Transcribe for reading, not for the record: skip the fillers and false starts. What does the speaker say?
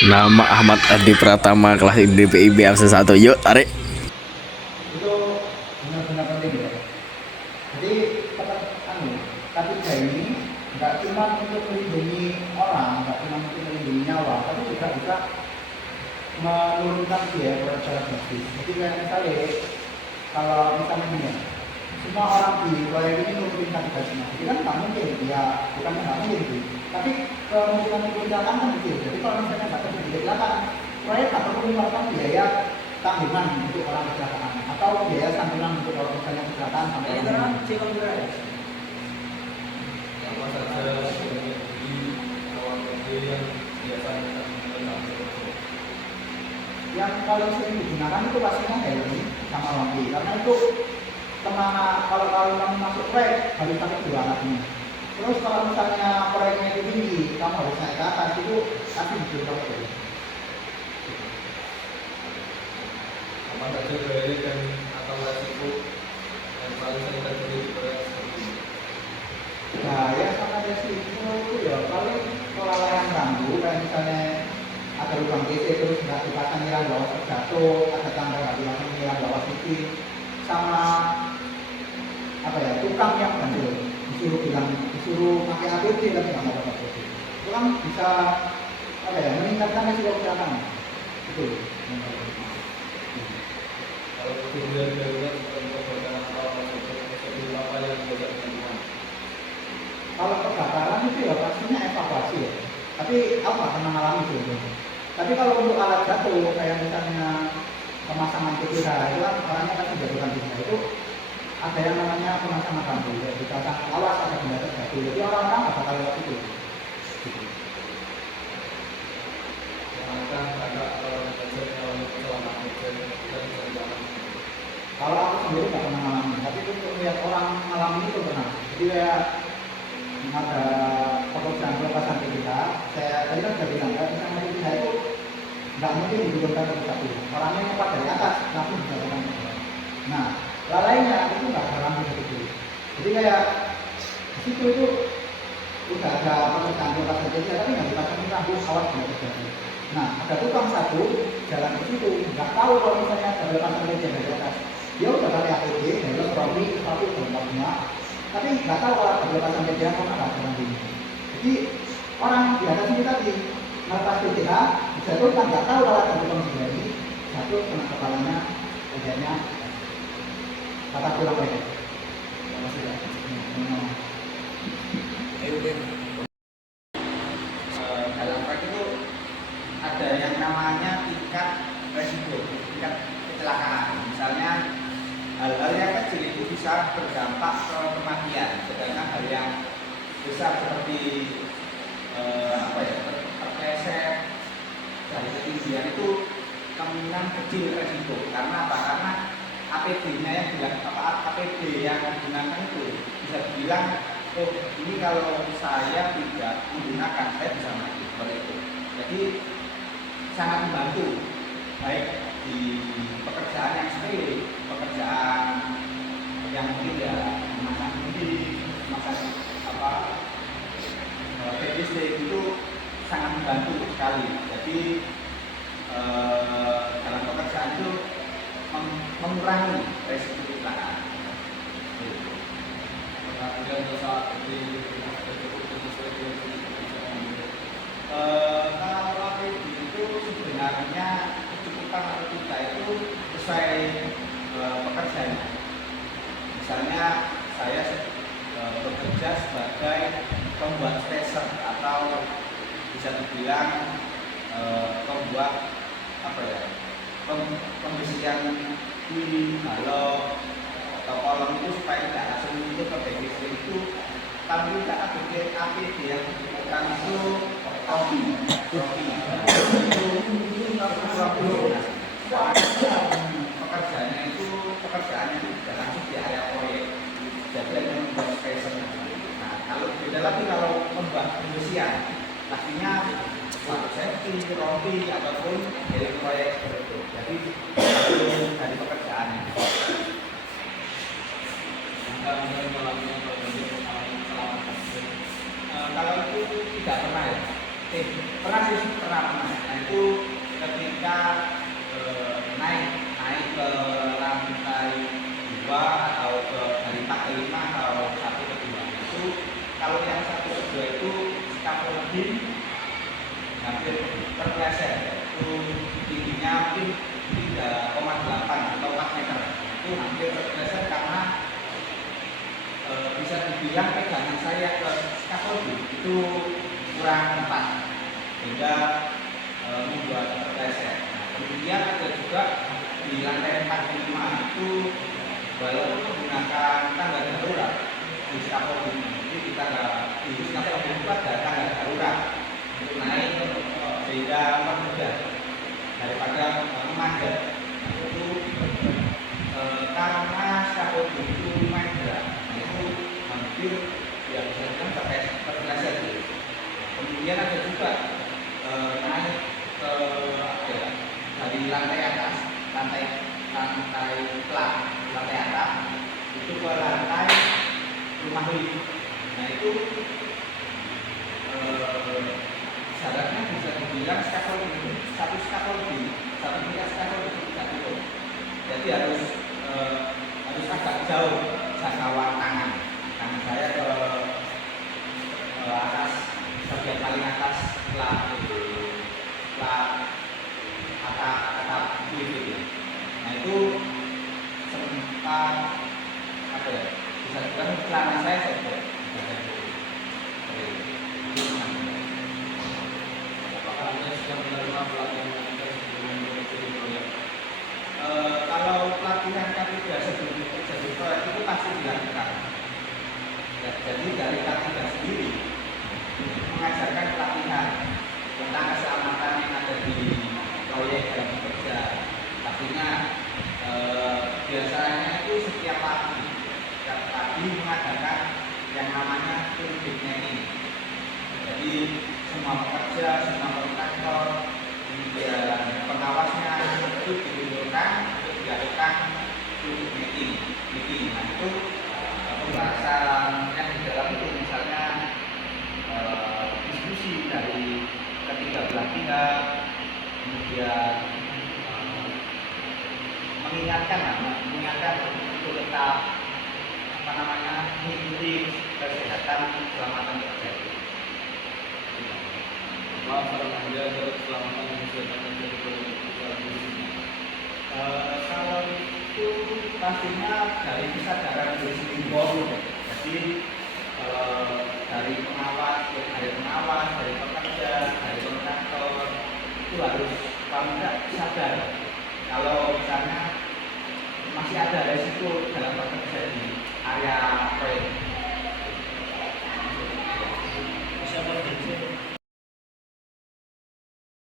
Nama Ahmad Adi Pratama, kelas IDPIB absen 1. Yuk, tarik. Itu benar-benar penting ya. Jadi K3 ini nggak cuma untuk melindungi orang, nggak cuma untuk melindungi nyawa, tapi juga bisa menurunkan biaya secara drastis. Jadi kayak misalnya kalau misalnya ini ya, semua orang di proyek ini nurutin K3 semua. Jadi kan nggak mungkin, ya bukannya nggak mungkin sih. Tapi kemungkinan kecelakaan kan kecil. Jadi kalau misalnya nggak terjadi kecelakaan, proyek nggak perlu mengeluarkan biaya tanggungan untuk orang kecelakaan atau biaya santunan untuk orang misalnya kecelakaan sampai yang paling sering digunakan itu pastinya helm sama lampu karena itu kemana kalau kamu masuk proyek harus pakai dua alat ini. Terus kalau misalnya proyeknya itu tinggi, kamu harus naik ke atas itu pasti bisa pakai. Apa saja bahaya dan atau resiko yang paling sering terjadi di proyek seperti ini? Nah ya sama resiko itu ya paling kelalaian rambu kayak misalnya ada lubang DC terus nggak dipasang nyiram bawah terjatuh, ada tangga nggak dipasang nyiram bawah titik, sama apa ya tukang yang bandel disuruh pakai APD tapi nggak mau pakai APD, itu kan bisa apa ya meningkatkan resiko kecelakaan itu. Kalau kejadian darurat seperti kebakaran atau prosedur apa yang tidak dilakukan? Kalau kebakaran itu ya pastinya evakuasi ya, tapi aku nggak pernah mengalami itu. Tapi kalau untuk alat jatuh kayak misalnya pemasangan PPH itu kan orangnya kan menjatuhkan PPH itu ada yang namanya pemasangan rambu ya, dipasang awas ada benda terjatuh, jadi orang-orang nggak bakal lewat itu. Yang ada kalau belajar kalau selama belajar dan berjalan. Kalau aku sendiri nggak pernah ngalamin, tapi untuk melihat orang ngalamin itu pernah. Jadi kayak ada pekerjaan pelepasan PPH, saya tadi kan sudah bilang kan misalnya PPH itu nggak mungkin diturunkan satu-satu, orangnya nyepat dari atas langsung dijatuhkan. Nah lalainya itu nggak ada rambu seperti itu. Jadi kayak di situ itu udah ada pekerjaan pelepasan PPH tapi nggak dipasangin rambu awas nggak terjadi. Nah ada tukang satu jalan ke situ nggak tahu kalau misalnya ada pelepasan PPH dari atas, dia udah pakai APD, helm, rompi, sepatu udah lengkap semua, tapi nggak tahu kalau ada pelepasan PPH kok ada jalan ini. Jadi orang yang di atas ini tadi melepas PPH dijatuhkan nggak tahu kalau ada tukang sendiri, jatuh kena kepalanya, wajahnya patah tulang wajah. Masih ya. Dalam proyek itu ada yang namanya tingkat resiko, tingkat kecelakaan. Misalnya hal-hal yang kecil itu bisa berdampak ke kematian, sedangkan hal yang besar seperti terpleset dari ketinggian itu kemungkinan kecil resiko. Karena apa? Karena APD-nya yang APD yang digunakan itu bisa dibilang, oh ini kalau saya tidak menggunakan saya bisa mati seperti itu. Jadi sangat membantu baik di pekerjaan yang sepele, pekerjaan yang mungkin ya memasang ini, memasang PVC itu sangat membantu sekali. Jadi dalam pekerjaan itu mengurangi resiko kecelakaan. Ada saat di Kalau APD itu sebenarnya kecukupan atau tidak itu sesuai pekerjaannya. Misalnya saya bekerja sebagai pembuat tracer atau bisa dibilang pembuat pembersihan kulit, balok atau kolom itu supaya tidak langsung itu ke PVC itu. Tapi kita APD yang digunakan itu rompi itu pekerjaannya itu tidak langsung di area proyek, jadi hanya membuat tracer. Nah kalau beda lagi kalau membuat pembersihan pastinya safety, rompi ataupun dari proyek seperti itu. Jadi dari pekerjaannya. Kalau itu tidak pernah ya, pernah. Nah itu hampir terpleset, itu tingginya mungkin 3,8 atau 4 meter, itu hampir terpleset karena bisa dibilang pegangan saya ke scaffolding itu kurang tepat hingga membuat terpleset. Nah, kemudian ada juga di lantai 45 itu walaupun menggunakan tangga darurat di scaffolding, jadi di scaffolding itu ada tangga darurat untuk naik sehingga mempermudah daripada memanjat. Itu karena scaffolding itu lumayan berat, itu hampir ya bisa dibilang terpleset gitu. Kemudian ada juga naik ke dari lantai atas, lantai plat, lantai atas itu ke lantai rumah lift. Nah itu syaratnya bisa dibilang scaffolding, satu tingkat scaffolding itu tidak cukup. Jadi harus agak jauh jangkauan tangan saya ke atas, bagian paling atas atap lift itu. Nah itu sempat apa ya, bisa dibilang celana saya sobek. Apakah Anda sudah menerima pelatihan sebelum mengikuti proyek? Kalau pelatihan K3 sebelum jadi proyek itu pasti dilakukan. Ya, jadi dari K3 sendiri mengajarkan pelatihan tentang keselamatan yang ada di proyek dalam bekerja. Pastinya biasanya itu setiap pagi mengadakan yang namanya clinic netting. Jadi semua pekerja, semua kontraktor, kemudian pengawasnya itu dikumpulkan untuk dilakukan clinic netting. Nah itu pembahasan yang di dalam itu misalnya diskusi dari ketiga belah pihak, kemudian mengingatkan untuk tetap mengikuti kesehatan keselamatan kerja. Apa saran Anda terhadap keselamatan dan kesehatan kerja di Kalau itu pastinya dari kesadaran diri sendiri dulu. Jadi dari pengawas, dari pekerja, dari kontraktor itu harus paling tidak sadar